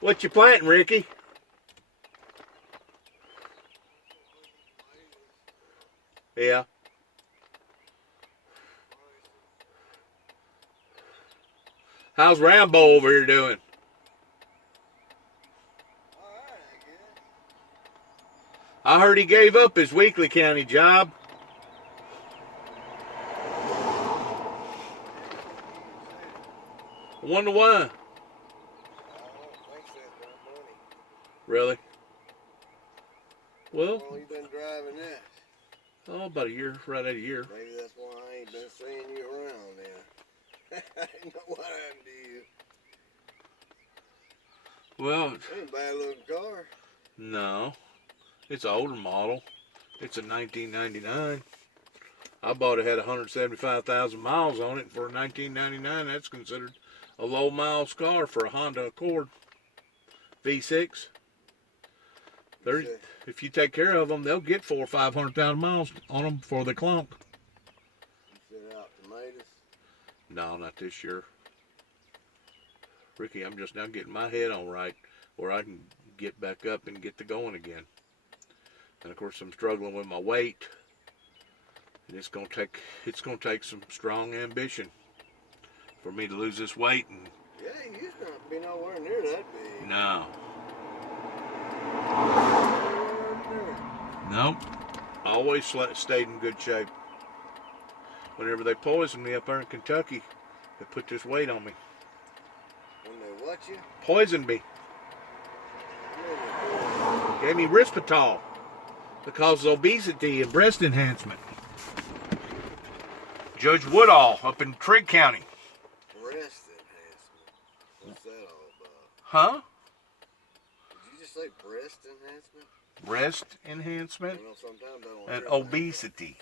What you planting, Ricky? Yeah. How's Rambo over here doing? I heard he gave up his Weekly County job. I wonder why. Really? Well, How long you been driving that? oh, about a year, right at a year. Maybe that's why I ain't been seeing you around then. I didn't know what happened to you. Well, It ain't a bad looking car. no. It's an older model. It's a 1999. I bought it, had 175,000 miles on it. For 1999, that's considered a low miles car for a Honda Accord V6. If you take care of them, they'll get 400,000 or 500,000 miles on them before they clunk. You set out tomatoes? No, not this year. Ricky, I'm just now getting my head on right where I can get back up and get to going again. And of course, I'm struggling with my weight, and it's gonna take some strong ambition for me to lose this weight. And Yeah, you used to not be nowhere near that big. no, nope. I always stayed in good shape. Whenever they poisoned me up there in Kentucky, they put this weight on me. When they what you? Poisoned me. Gave me Risperdal that causes obesity and breast enhancement. Judge Woodall up in Trigg County. Breast enhancement. What's that all about? Huh? Did you just say breast enhancement? Breast enhancement You know, sometimes I don't and hear obesity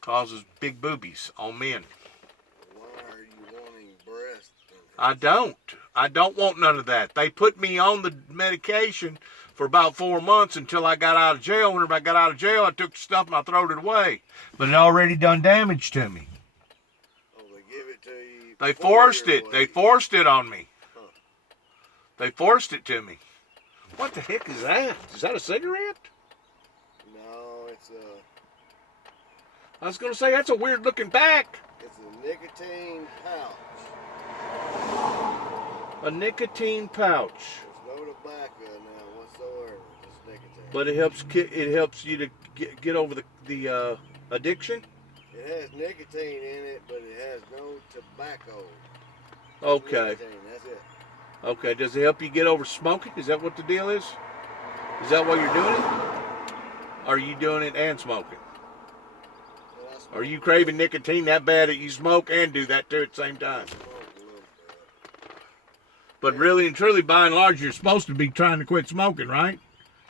causes big boobies on men. that. Why are you wanting breast I enhancement? don't want none of that. They put me on the medication for about 4 months until I got out of jail. Whenever I got out of jail, I took the stuff and I throwed it away. But it already done damage to me. Oh, they give it to you. They before forced you're it. They awake. forced it on me. Huh. They forced it to me. What the heck is that? Is that a cigarette? No, it's I was going to say, that's a weird looking pack. a nicotine pouch. A nicotine pouch. There's no tobacco now whatsoever. Just nicotine. But it helps you to get over the addiction. It has nicotine in it, but it has no tobacco. Just Okay. Nicotine, that's it. Okay. Does it help you get over smoking? Is that what the deal is? Is that why you're doing it? Are you doing it and smoking? Well, I smoke Are you craving nicotine that bad that you smoke and do that too at the same time? a little bit. But really and truly, by and large, you're supposed to be trying to quit smoking, right?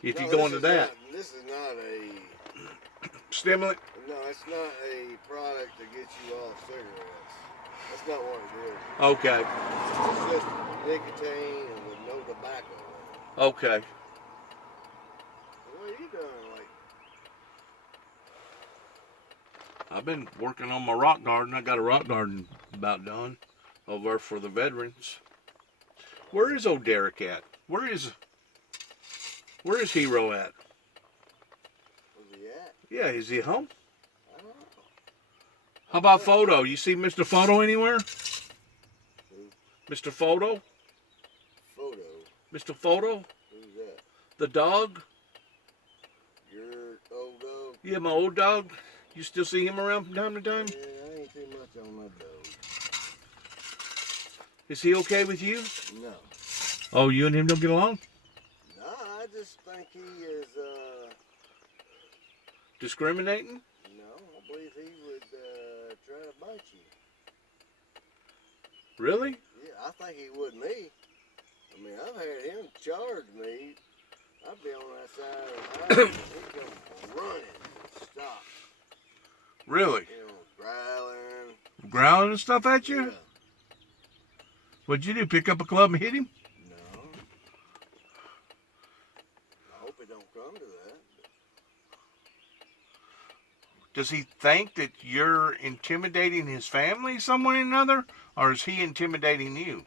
If you No, go this into is that. This is not a. Stimulant? No, it's not a product to get you off cigarettes. That's not what it is. Okay. It's just nicotine and with no tobacco in it. Okay. What are you doing? Like, I've been working on my rock garden. I got a rock garden about done over for the veterans. Where is old Derek at? Where is Hero at? where's he at? Yeah, is he home? I don't know. How about Photo? You see Mr. Photo anywhere? Who? Mr. Photo? Photo. Mr. Photo? Who's that? The dog? Your old dog? Yeah, my old dog. You still see him around from time to time? Yeah, I ain't too much on my dog. Is he okay with you? No. Oh, you and him don't get along? No, I just think he is, Discriminating? no, I believe he would, try to bite you. Really? Yeah, I think he would me. I mean, I've had him charge me. I'd be on that side of the house, and he'd come running and stop. Really? You know, growling. Growling and stuff at you? Yeah. What'd you do? Pick up a club and hit him? No. I hope it don't come to that. Does he think that you're intimidating his family some way or another? Or is he intimidating you?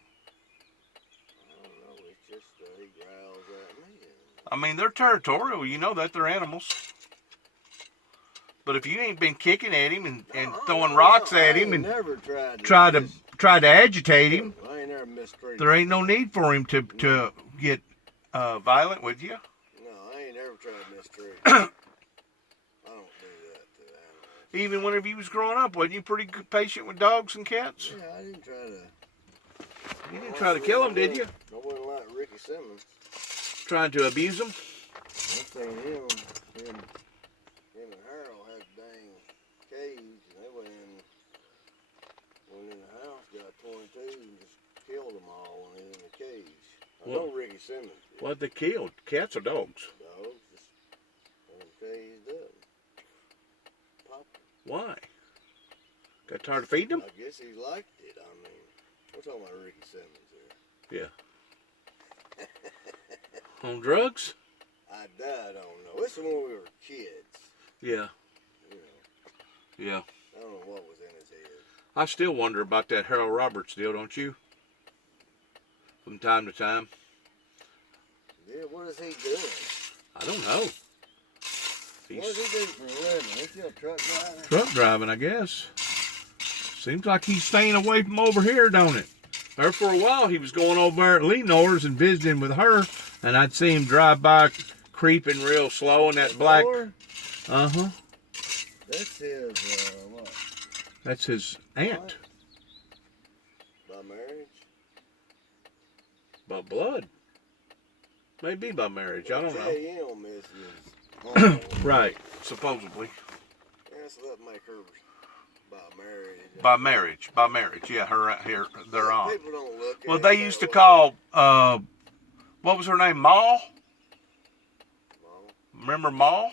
I don't know. It's just he growls at me. I mean, they're territorial. You know that. They're animals. But if you ain't been kicking at him and throwing rocks at him and never try to agitate him, I ain't never mistreated. there ain't no need for him to get violent with you. No, I ain't never tried to mistreat him. I don't do that to animals. Even whenever you was growing up, wasn't you pretty patient with dogs and cats? Yeah, I didn't try to. You didn't try to kill them, did you? I wasn't like Ricky Simmons. Trying to abuse them? I seen him and Harold had a dang cage, and they went in the house, got 22, and just killed them all when they were in the cage. I know Ricky Simmons did. What they killed? Cats or dogs? Dogs, just had them caged up. Popped. Why? Got tired of feeding them? I guess he liked it. I mean, we're talking about Ricky Simmons here. Yeah. On drugs? I don't know. This is when we were kids. Yeah. You know, Yeah. I don't know what was in his head. I still wonder about that Harold Roberts deal, don't you? From time to time. Yeah, what is he doing? I don't know. What does he do for a living? Is he a truck driver? Truck driving, I guess. Seems like he's staying away from over here, don't it? There for a while, he was going over there at Lenore's and visiting with her, and I'd see him drive by creeping real slow in that black... Uh-huh. That's his, what? That's his aunt. By marriage? By blood. Maybe by marriage, I don't know. Yeah, you don't miss his Right, supposedly. Yeah, so that make her by marriage. By marriage, yeah, here, they're on. People don't look at Well, it they that used to way. call, what was her name, Ma? Mom. Remember Ma?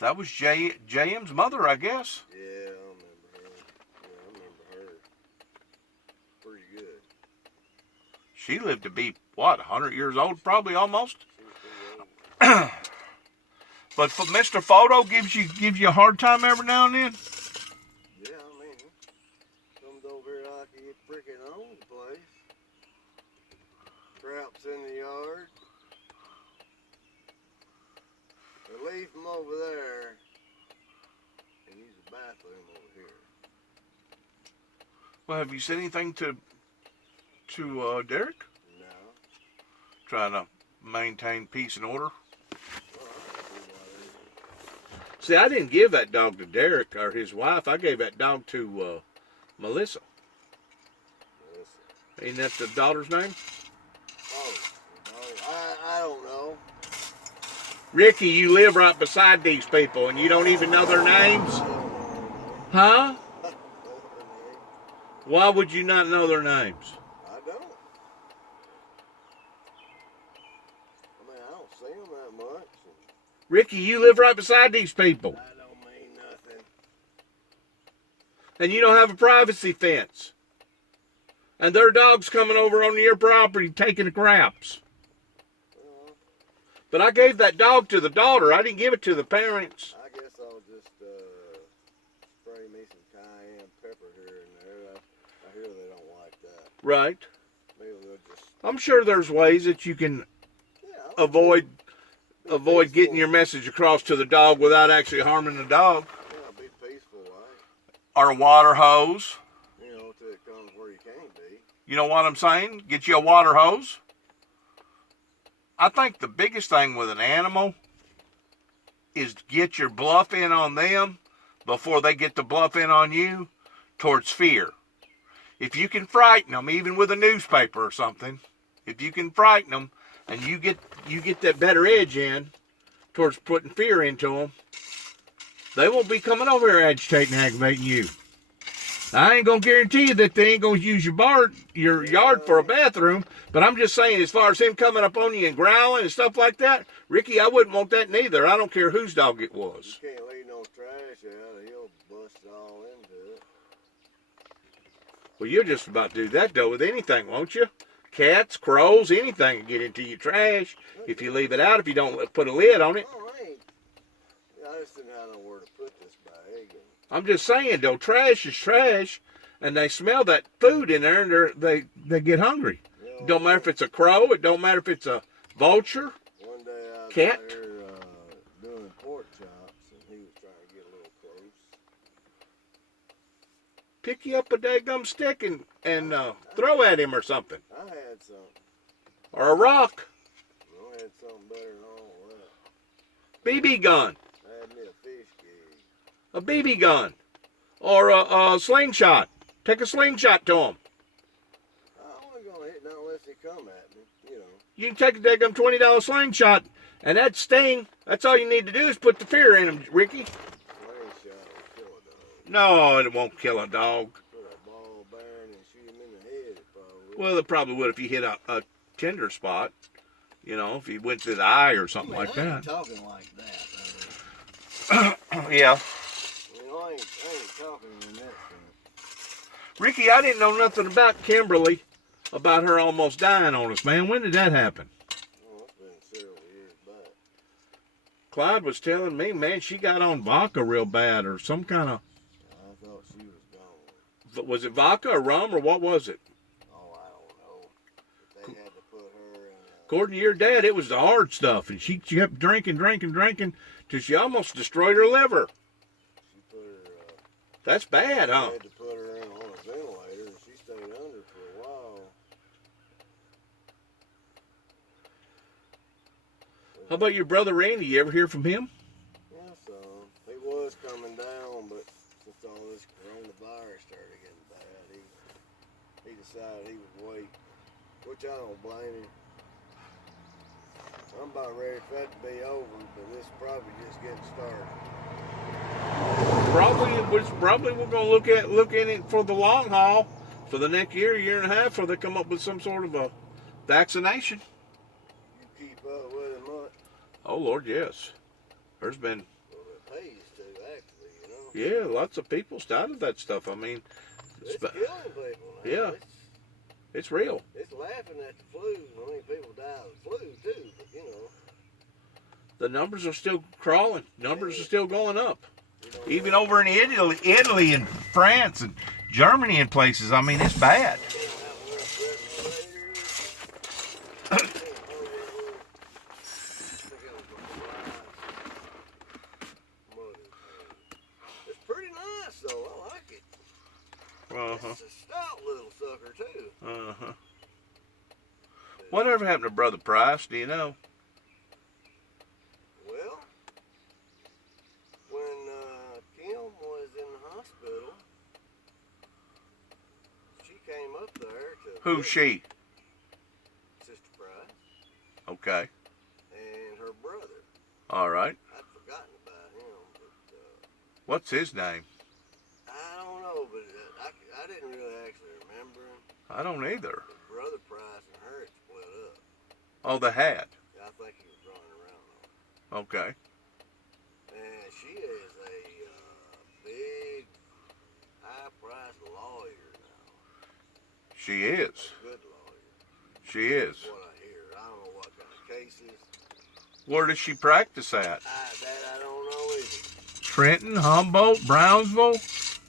That was JM's mother, I guess. Yeah, I remember her. Yeah, I remember her. Pretty good. She lived to be, what, 100 years old, probably almost? She was pretty old. But Mr. Photo gives you a hard time every now and then? Yeah, I mean, comes over here like he freaking owns the place. Traps in the yard. They leave him over there and use the bathroom over here. Well, have you said anything to Derek? No. Trying to maintain peace and order? Well, I don't see why they- See, I didn't give that dog to Derek or his wife. I gave that dog to Melissa. Listen. Ain't that the daughter's name? Oh, I don't know. Ricky, you live right beside these people and you don't even know their names? Huh? Why would you not know their names? I don't. I mean, I don't see them that much. Ricky, you live right beside these people. That don't mean nothing. And you don't have a privacy fence. And their dog's coming over on your property taking the craps. Well, But I gave that dog to the daughter. I didn't give it to the parents. I guess I'll just spray me some cayenne pepper here and there. I hear they don't like that. Right. Maybe they'll just, I'm sure there's ways that you can yeah, avoid peaceful. getting your message across to the dog without actually harming the dog. Yeah, be peaceful, right? Or a water hose. You know, till it comes where you can't be. You know what I'm saying? Get you a water hose. I think the biggest thing with an animal is get your bluff in on them before they get the bluff in on you towards fear. If you can frighten them, even with a newspaper or something, if you can frighten them and you get that better edge in towards putting fear into them, they won't be coming over here agitating and aggravating you. I ain't gonna guarantee you that they ain't gonna use your yard for a bathroom, but I'm just saying, as far as him coming up on you and growling and stuff like that, Ricky, I wouldn't want that neither. I don't care whose dog it was. You can't leave no trash out, or he'll bust all into it. Well, you'll just about do that though with anything, won't you? Cats, crows, anything can get into your trash if you leave it out. If you don't put a lid on it. Oh, I ain't. I just didn't have nowhere to I'm just saying, though, trash is trash, and they smell that food in there, and they get hungry. You It know, don't matter if it's a crow. It don't matter if it's a vulture, one day I was cat. out here doing pork chops, and he was trying to get a little close. Pick you up a daggum stick and throw at him or something, I had something. or a rock, I had something better than all that. BB gun, I had me a fish gig. a BB gun, or a slingshot. Take a slingshot to him. I wasn't gonna hit nothing unless they come at me, you know. You can take a daggum $20 slingshot, and that sting. That's all you need to do is put the fear in him, Ricky. Slingshot will kill a dog. No, it won't kill a dog. Put a ball bearing and shoot him in the head, it probably would. Well, it probably would if you hit a tender spot. You know, if he went to the eye or something like I ain't that. talking like that. Yeah. You know, I ain't talking in that sense. Ricky, I didn't know nothing about Kimberly, about her almost dying on us, man. When did that happen? Oh, it's been several years back. Clyde was telling me, man, she got on vodka real bad or some kind of, I thought she was gone. was it vodka or rum or what was it? Oh, I don't know. But they had to put her in. According to your dad, it was the hard stuff, and she kept drinking till she almost destroyed her liver. She put her. That's bad, They huh? had to put her in on a ventilator, and she stayed under for a while. How about your brother Randy? You ever hear from him? Yeah, so he was coming down, but since all this coronavirus started getting bad, he decided he would wait, which I don't blame him. I'm about ready for that to be over, but this is probably just getting started. Probably we're gonna look in it for the long haul, for the next year and a half, before they come up with some sort of a vaccination. You keep up with it much? Oh Lord, yes. There's been Well, it pays to, actually, you know. yeah, lots of people started that stuff. I mean, It's killing people now. Yeah. It's real. It's laughing at the flu. I mean, people die of the flu, too, but, you know. The numbers are still crawling. Numbers are still going up. You don't Even know. over in Italy and France and Germany and places. I mean, it's bad. It's pretty nice though. I like it. Uh-huh. It's a stout little sucker too. Uh-huh. Whatever happened to Brother Price, do you know? Well, when Kim was in the hospital, she came up there to Who's she? Sister Price Okay. and her brother. All right. I'd forgotten about him, but What's his name? I don't know, but I didn't really actually remember him. I don't either. But Brother Price and her had split up. Oh, the hat. I think he was running around on her. Okay. And she is a big, high-priced lawyer now. She is. A good lawyer. She is. That's what I hear. I don't know what kind of cases. Where does she practice at? That I don't know either. Trenton, Humboldt, Brownsville,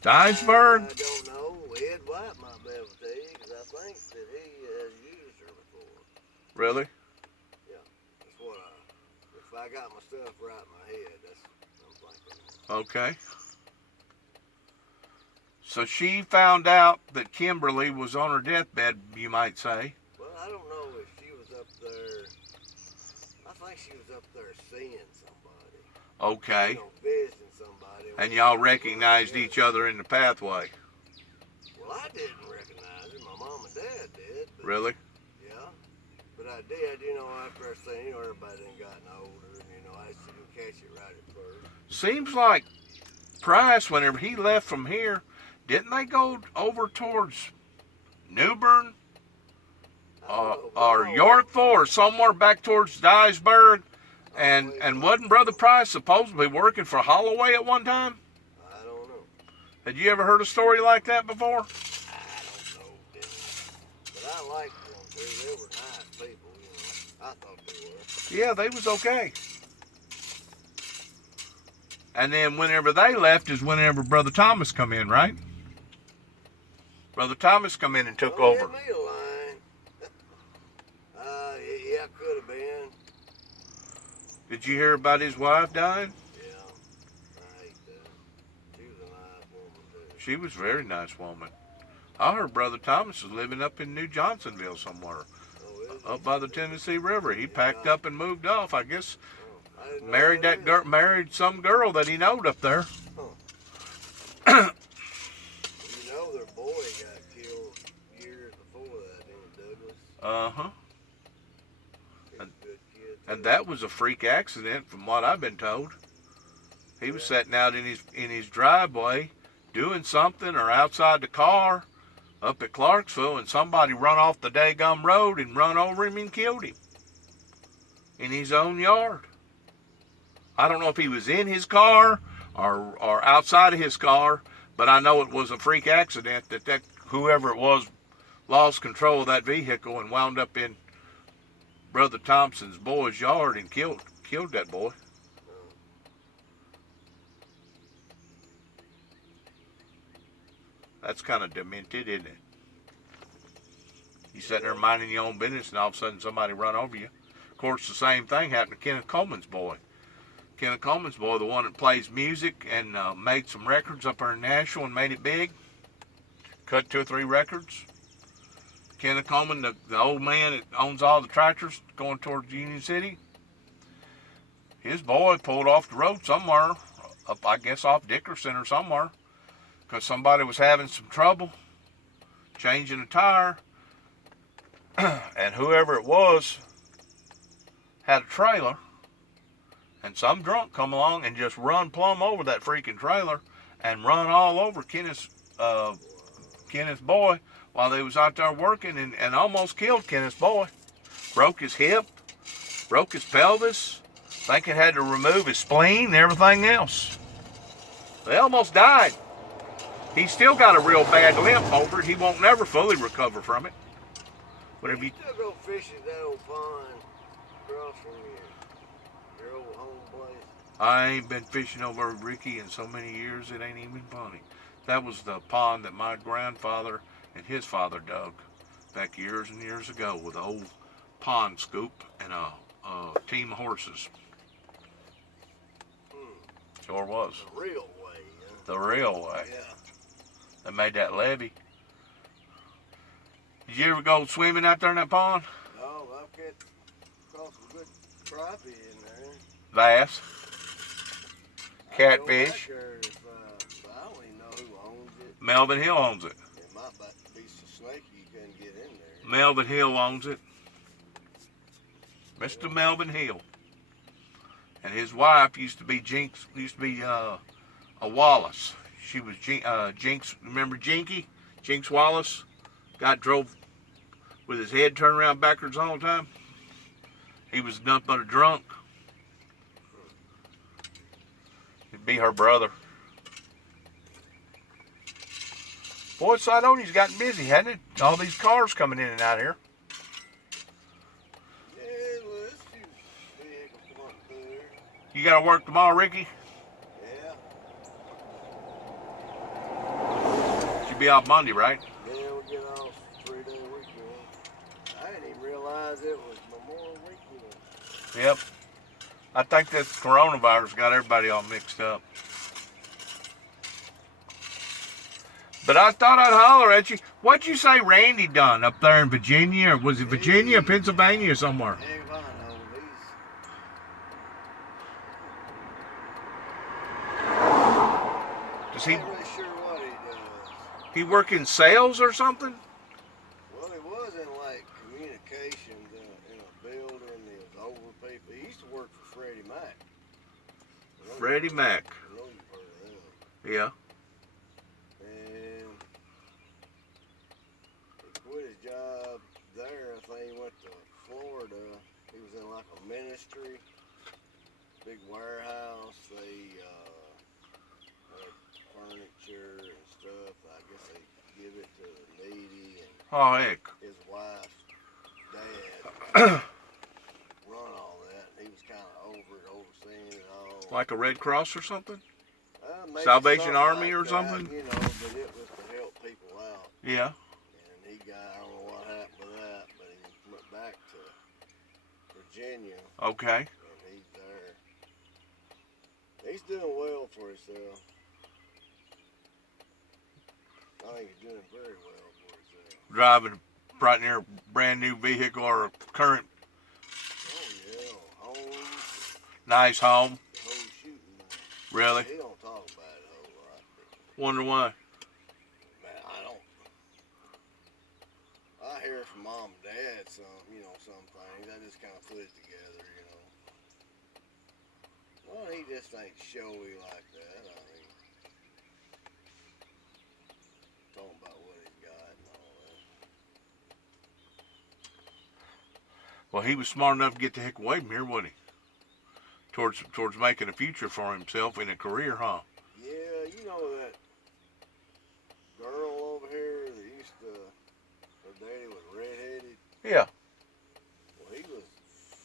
Dyersburg? I don't know. Ed White might be able to tell you, because I think that he has used her before. Really? That's what if I got my stuff right in my head, that's what I'm thinking. Okay. So she found out that Kimberly was on her deathbed, you might say. Well, I don't know if she was up there. I think she was up there seeing somebody. Okay. You know, visiting somebody. And y'all recognized each other in the pathway. Well, I didn't recognize her. My mom and dad did. But, Really? yeah. But I did, you know, after I seen, you know, everybody done gotten older, and, you know, I just didn't catch it right at first. Seems like Price, whenever he left from here, didn't they go over towards Newbern or Yorkville or somewhere back towards Dyersburg? And wasn't Brother Price supposedly working for Holloway at one time? I don't know. Had you ever heard a story like that before? I don't know, but I liked them too. They were nice people, you know. I thought they were. Yeah, they was okay. And then whenever they left is whenever Brother Thomas come in, right? Brother Thomas come in and took over. Give me a line. Yeah, could have been. Did you hear about his wife dying? Yeah, I hate that. She was a nice woman, too. She was a very nice woman. I heard Brother Thomas is living up in New Johnsonville somewhere, up by the Tennessee River. He packed up and moved off. I guess married that girl, married some girl that he knowed up there. You know their boy got killed years before that in Douglas. Uh-huh. He's a good kid. And that was a freak accident from what I've been told. He was sitting out in his driveway doing something or outside the car up at Clarksville, and somebody run off the daggum road and run over him and killed him in his own yard. I don't know if he was in his car or outside of his car, but I know it was a freak accident that whoever it was lost control of that vehicle and wound up in Brother Thompson's boy's yard and killed that boy. That's kind of demented, isn't it? You sitting there minding your own business and all of a sudden somebody run over you. Of course, the same thing happened to Kenneth Coleman's boy. Kenneth Coleman's boy, the one that plays music and made some records up there in Nashville and made it big. Cut 2 or 3 records. Kenneth Coleman, the old man that owns all the tractors going towards Union City. His boy pulled off the road somewhere, up I guess off Dickerson or somewhere, because somebody was having some trouble changing a tire, and whoever it was had a trailer, and some drunk come along and just run plumb over that freaking trailer and run all over Kenneth's boy while they was out there working, and almost killed Kenneth's boy. Broke his hip, broke his pelvis, think it had to remove his spleen and everything else. They almost died. He's still got a real bad limp over it. He won't never fully recover from it. But if you still go fishing at that old pond across from your old home place. I ain't been fishing over Ricky in so many years it ain't even funny. That was the pond that my grandfather and his father dug back years and years ago with an old pond scoop and a team of horses. Sure was. The real way, yeah. The real way. Yeah. They made that levee. Did you ever go swimming out there in that pond? No, I've caught some good crappie in there. Bass. Catfish. I don't even know who owns it. Melvin Hill owns it. It might be so snaky you couldn't get in there. Melvin Hill owns it. Mr. Melvin Hill. And his wife used to be a Wallace. She was Jinx. Remember Jinky? Jinx Wallace? Guy drove with his head turned around backwards all the time. He was nothing but a drunk. He'd be her brother. Boy, Sidonia's gotten busy, hasn't it? All these cars coming in and out here. Yeah, well, there's a few vehicles coming through there. You got to work tomorrow, Ricky? Yeah. Should be off Monday, right? Yeah, we'll get off 3-day weekend. I didn't even realize it was Memorial Weekend. Yep. I think that coronavirus got everybody all mixed up. But I thought I'd holler at you. What'd you say Randy done up there in Virginia? Or was it Virginia or Pennsylvania or somewhere? Heck, I know. Does he? I'm not really sure what he does. He work in sales or something? Well, he was in like communications in a building. He was over people. He used to work for Freddie Mac. Freddie Mac. I know you've heard of him. Yeah. And he quit his job there. I think he went to Florida. He was in like a ministry, big warehouse. They had furniture and stuff. I guess they give it to the needy, and Oh, heck. his wife's dad run all that. And he was kind of overseeing it all. Like a Red Cross or something? Maybe Salvation something Army like or that, something? You know, but it was to help people out. Yeah. And he got, I don't know what happened with that, but he went back to Virginia. Okay. And he's there. He's doing well for himself. I think he's doing very well for himself. Driving right near a brand new vehicle or a current Oh yeah, home. nice home. The whole shooting. Really? He don't talk about it a whole lot. Wonder why. Man, I don't. I hear from mom and dad some things. I just kind of put it together, Well, he just ain't showy like that. I mean, talking about what he's got and all that. Well, he was smart enough to get the heck away from here, wasn't he? Towards making a future for himself in a career, huh? Yeah, you know that girl over here that used to, her daddy was redheaded. Yeah. Well, he was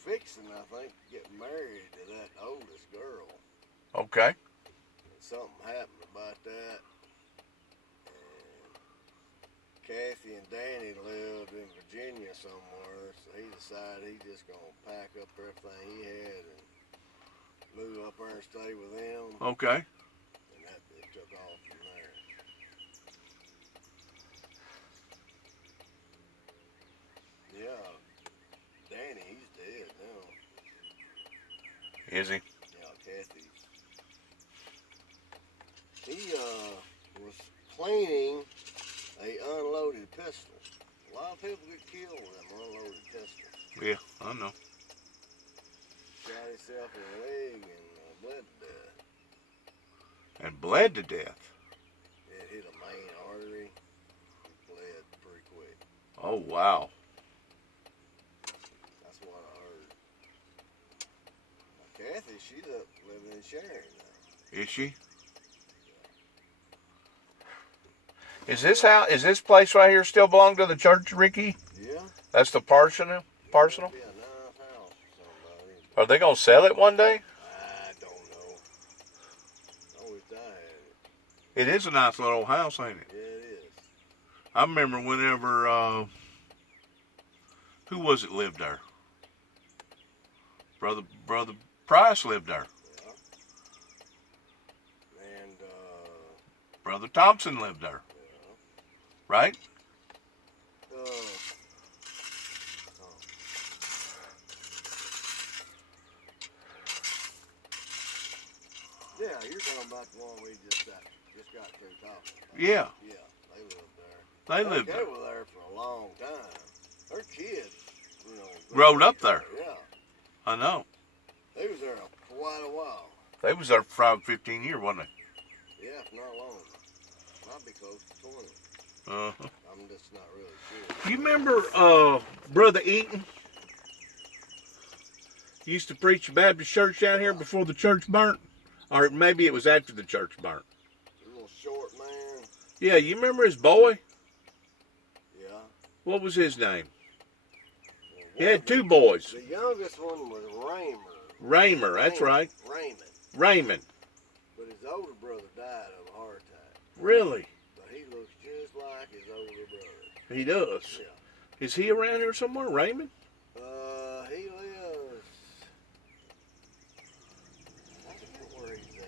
fixing, I think, to get married to that oldest girl. Okay. And something happened about that. And Kathy and Danny lived in Virginia somewhere, so he decided he just gonna pack up everything he had and move up there and stay with them. Okay. And that it took off from there. Yeah, Danny, he's dead now. Is he? Yeah, Kathy. He was cleaning a unloaded pistol. A lot of people get killed with them unloaded pistols. Yeah, I know. Shot himself in the leg and bled to death. And bled to death. It hit a main artery. He bled pretty quick. Oh, wow. That's what I heard. Now, Kathy, she's up living in Sharon now. Is she? Is this place right here still belong to the church, Ricky? Yeah. That's the Parsonal? It'll be a nice house for somebody. Are they gonna sell it one day? I don't know. I wish I had It is a nice little old house, ain't it? it. Yeah, it is. I remember whenever who was it lived there? Brother Price lived there. Yeah. And Brother Thompson lived there. yeah. Right? Yeah, you're talking about the one we just got through talking about. Yeah. Yeah, they lived there. They lived They there. were there for a long time. Their kids, Rode up there. Yeah, I know. they was there for quite a while. They was there for about 15 years, wasn't Yeah, if not long. Might be close to 20. they? Uh-huh. I'm just not really sure. You remember Brother Eaton? Used to preach a Baptist church down here before the church burnt? Or maybe it was after the church burnt. A little short man. Yeah, you remember his boy? Yeah. What was his name? Well, He had two boys. The youngest one was Raymer. Raymer, that's right. Raymond. Raymond. But his older brother died of a heart attack. Really? But he looks just like his older brother. He does. Yeah. Is he around here somewhere, Raymond? He lives. I forget where he's at.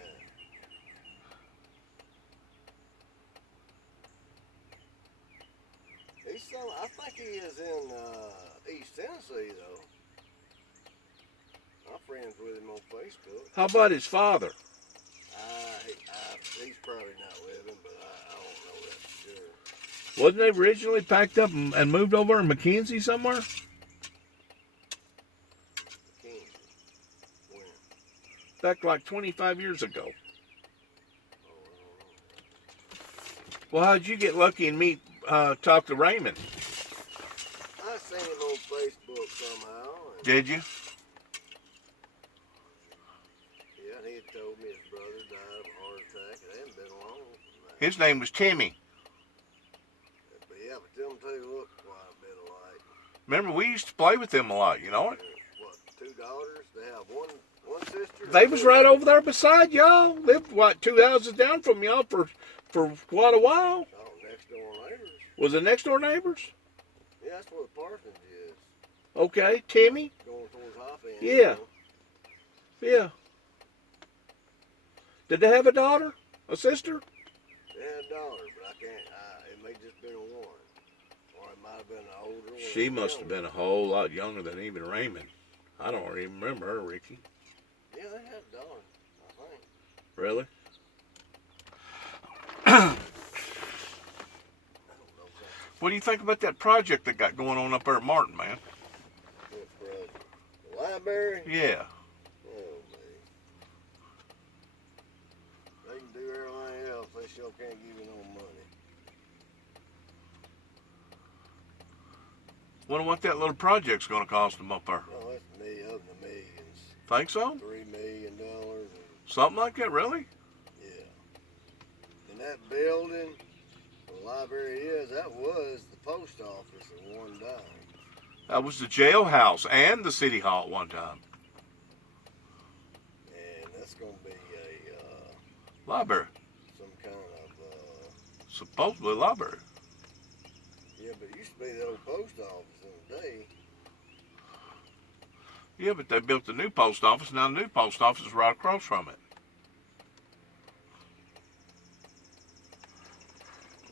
I think he is in East Tennessee though. I'm friends with him on Facebook. How about his father? He's probably not living, but I don't know that for sure. Wasn't they originally packed up and moved over in McKenzie somewhere? Kansas. When? Back like 25 years ago. Oh, I don't know. Well, how'd you get lucky and talk to Raymond? I seen him on Facebook somehow. And Did you? yeah, he had told me his brother died of a heart attack. It hadn't been long from that. His name was Timmy. But yeah, but them two look quite a bit alike. Remember, we used to play with them a lot, you know it? What, two daughters? They have one. One sister? They was right over there beside y'all. Lived, what, 2 houses down from y'all for quite a while. Oh, next door neighbors. Was it next door neighbors? Yeah, that's where the parsonage is. Okay, Timmy? Going towards Hop End. Yeah. Yeah. Did they have a daughter? A sister? They had a daughter, but I can't, it may just been a one. Or it might have been an older one. She must have been a whole lot younger than even Raymond. I don't even remember her, Ricky. Yeah, they had a daughter, I think. Really? I don't know that. What do you think about that project they got going on up there at Martin, man? What project? The library? Yeah. Oh, man. They can do everything else. They sure can't give you no money. Wonder what that little project's going to cost them up there. Oh, it's up in the millions. Think so? $3 million. Something like that, really? Yeah. And that building, the library is, that was the post office at one time. That was the jailhouse and the city hall at one time. And that's going to be Library. some kind of, Supposedly library. yeah, but it used to be the old post office in the day. Yeah, but they built the new post office. Now the new post office is right across from it.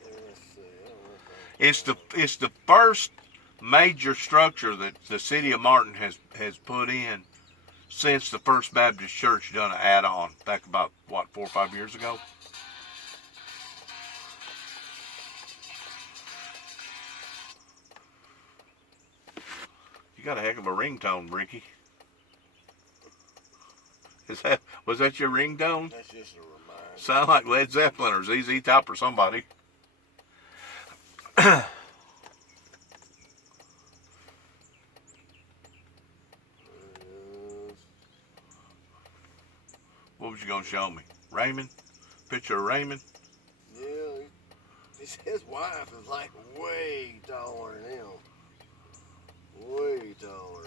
Let's see, I don't know if It's the first major structure that the city of Martin has put in since the First Baptist Church done an add-on back about, what, 4 or 5 years ago? You got a heck of a ringtone, Ricky. Was that your ringtone? that's just a reminder. Sound like Led Zeppelin or ZZ Top or somebody. What was you gonna show me? Raymond? Picture of Raymond? Yeah, his wife is like way taller than him. Way taller.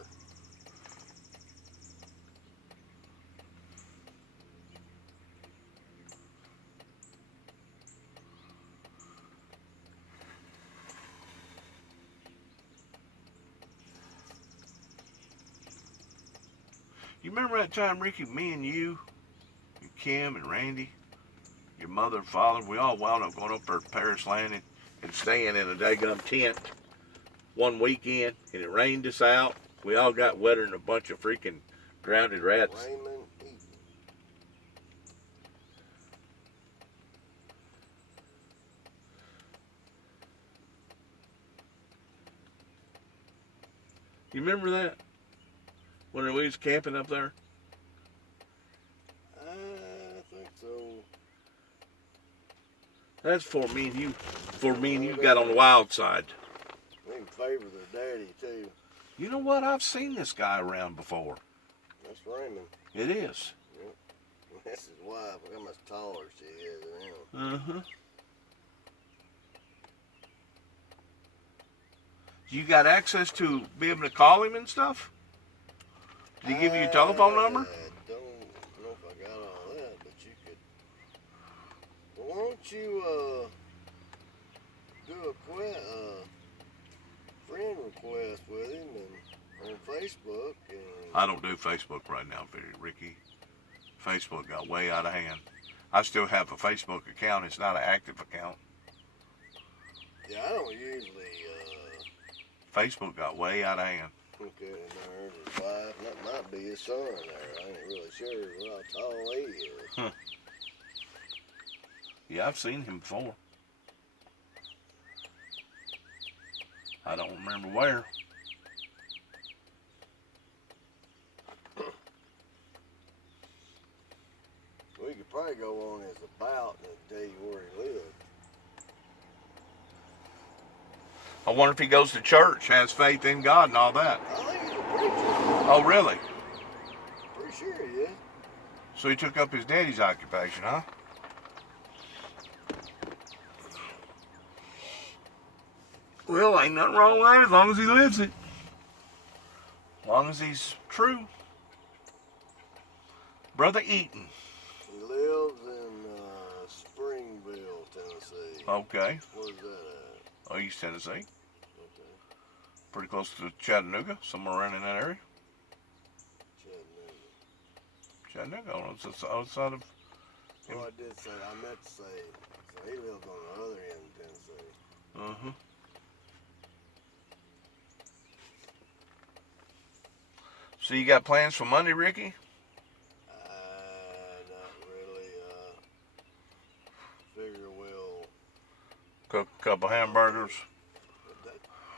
You remember that time, Ricky, me and you, and Kim and Randy, your mother and father, we all wound up going up there to Paris Landing and staying in a daggum tent one weekend, and it rained us out. We all got wetter than a bunch of freaking grounded rats. Raymond Eaton. You remember that? When we was camping up there? I think so. That's for me and you got on the wild side. They can favor their daddy too. You know what? I've seen this guy around before. That's Raymond. It is. That's his wife. Look how much taller she is than him. Uh-huh. You got access to be able to call him and stuff? Did he give you your telephone number? I don't know if I got all that, but you could. Well, why don't you do a friend request with him and on Facebook and. I don't do Facebook right now, Ricky. Facebook got way out of hand. I still have a Facebook account. It's not an active account. Yeah, I don't usually. Facebook got way out of hand. Okay, there's his wife. That might be his son there. I ain't really sure how tall he is. Huh. Yeah, I've seen him before. I don't remember where. We could probably go on his about and tell you where he lived. I wonder if he goes to church, has faith in God and all that. I think he's a preacher. Oh, really? Pretty sure he is. So he took up his daddy's occupation, huh? Well, ain't nothing wrong with that as long as he lives it. As long as he's true. Brother Eaton. He lives in Springville, Tennessee. Okay. Where's that at? Oh, East Tennessee. Okay. Pretty close to Chattanooga, somewhere around in that area. Chattanooga, it's outside of... Well, I did say, I meant to say, so he lives on the other end of Tennessee. Uh-huh. So you got plans for Monday, Ricky? Not really. Figure we'll Cook a couple hamburgers.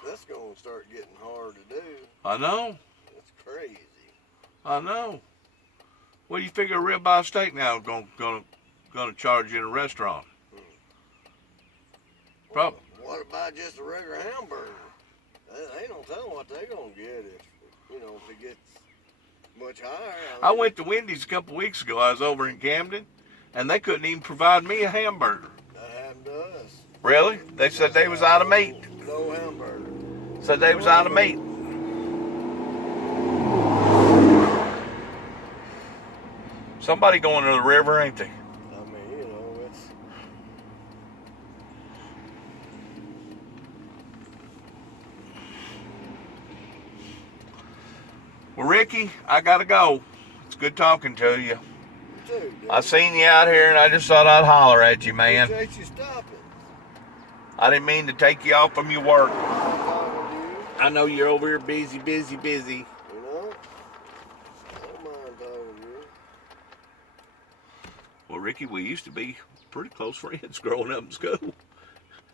That's gonna start getting hard to do. I know. It's crazy. I know. What do you figure a ribeye steak now gonna charge you in a restaurant? Well, what about just a regular hamburger? They don't tell them what they're gonna get if it gets much higher. I went to Wendy's a couple weeks ago. I was over in Camden, and they couldn't even provide me a hamburger. That happened to us. Really? They said they was out of meat. No hamburger. Said they was out of meat. Somebody going to the river, ain't they? I mean, it's... Well, Ricky, I gotta go. It's good talking to you. You too, dude. I seen you out here, and I just thought I'd holler at you, man. Appreciate you stopping. I didn't mean to take you off from your work. I'm talking to you. I know you're over here busy. You know? I don't mind talking to you. Well, Ricky, we used to be pretty close friends growing up in school.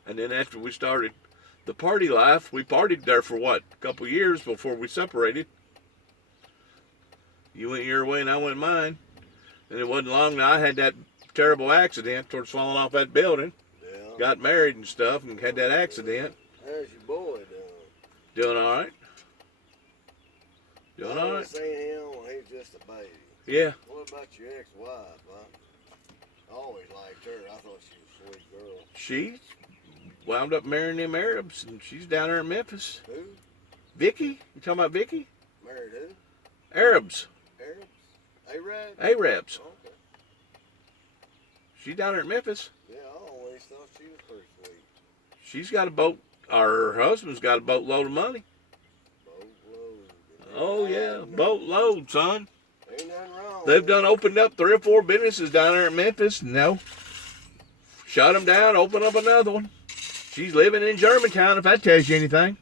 And then after we started the party life, we partied there for what? A couple of years before we separated. You went your way and I went mine. And it wasn't long now I had that terrible accident towards falling off that building. Yeah. Got married and stuff and had that accident. How's your boy doing? Doing all right. Doing all right. Seen him when he was just a baby. Yeah. What about your ex-wife? I always liked her. I thought she was a sweet girl. She wound up marrying them Arabs, and she's down there in Memphis. Who? Vicky? You talking about Vicky? Married who? Arabs. Arabs? Arab? Arabs. Okay. She's down there in Memphis. Yeah, I always thought she was pretty sweet. She's got a boat, or her husband's got a boatload of money. Boatload. Oh, yeah. Boatload, son. Ain't nothing wrong. They've done opened up 3 or 4 businesses down there in Memphis, and they'll shut them down, open up another one. She's living in Germantown, if that tells you anything.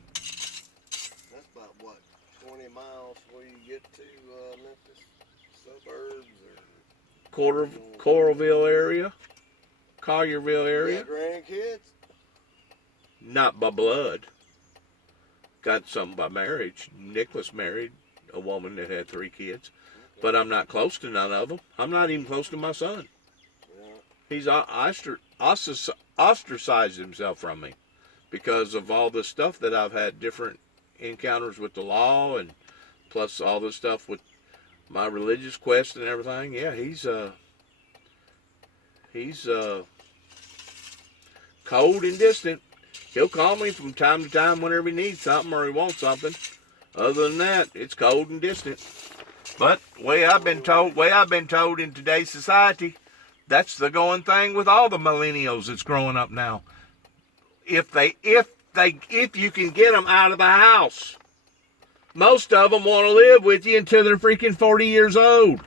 That's about, what, 20 miles where you get to Memphis? Suburbs or... Coralville area. Collierville area. You got grandkids? Not by blood. Got some by marriage. Nicholas married a woman that had 3 kids. But I'm not close to none of them. I'm not even close to my son. Yeah. He's ostracized himself from me because of all the stuff that I've had, different encounters with the law, and plus all the stuff with my religious quest and everything. Yeah, he's cold and distant. He'll call me from time to time whenever he needs something or he wants something. Other than that, it's cold and distant. But way I've been told in today's society, that's the going thing with all the millennials that's growing up now. If you can get them out of the house, most of them want to live with you until they're freaking 40 years old.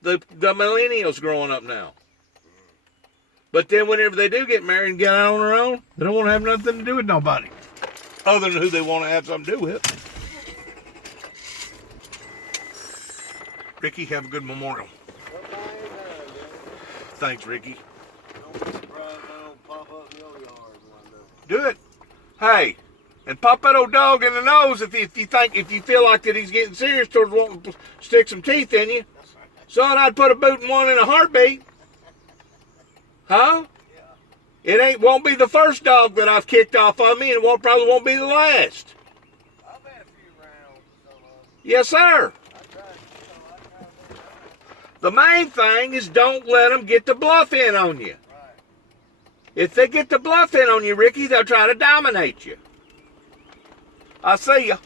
The millennials growing up now. But then whenever they do get married and get out on their own, they don't want to have nothing to do with nobody, other than who they want to have something to do with. Ricky, have a good Memorial. Thanks, Ricky. Don't be surprised I don't pop up in your yard one day. Do it. Hey, and pop that old dog in the nose if you feel like that he's getting serious towards wanting to stick some teeth in you. Son, I'd put a boot in one in a heartbeat. Huh? Yeah. Won't be the first dog that I've kicked off of me, and probably won't be the last. I've had a few rounds with some of them. Yes, sir. The main thing is don't let them get the bluff in on you. Right. If they get the bluff in on you, Ricky, they'll try to dominate you. I'll see ya.